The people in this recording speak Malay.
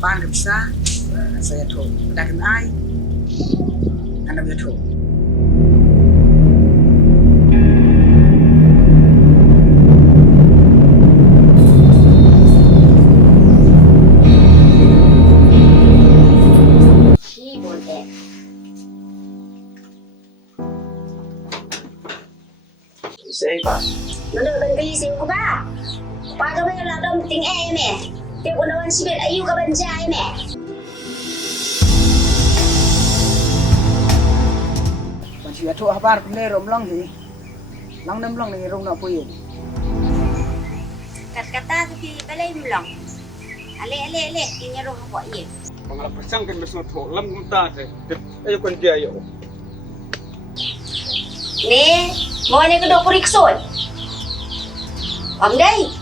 kapan bisa saya tuh udah kenai karena dia tuh Saya pas. Nanonood kayo sa ko ba? Paano ba yung ladong ting eme? Tiyo ko naman si Ben, ayu ka ba dyan eme? Banci ya tuh kabar kene romlong hi lang namlong ni rong na puyin Kat-kata kasi balay mo lang. Ale, tinya ro ko iya. Pangalap pasang kan besok tuh lam muta teh. Ayo kan dia yo. Ne, mo ni ko do kurikson. Amday,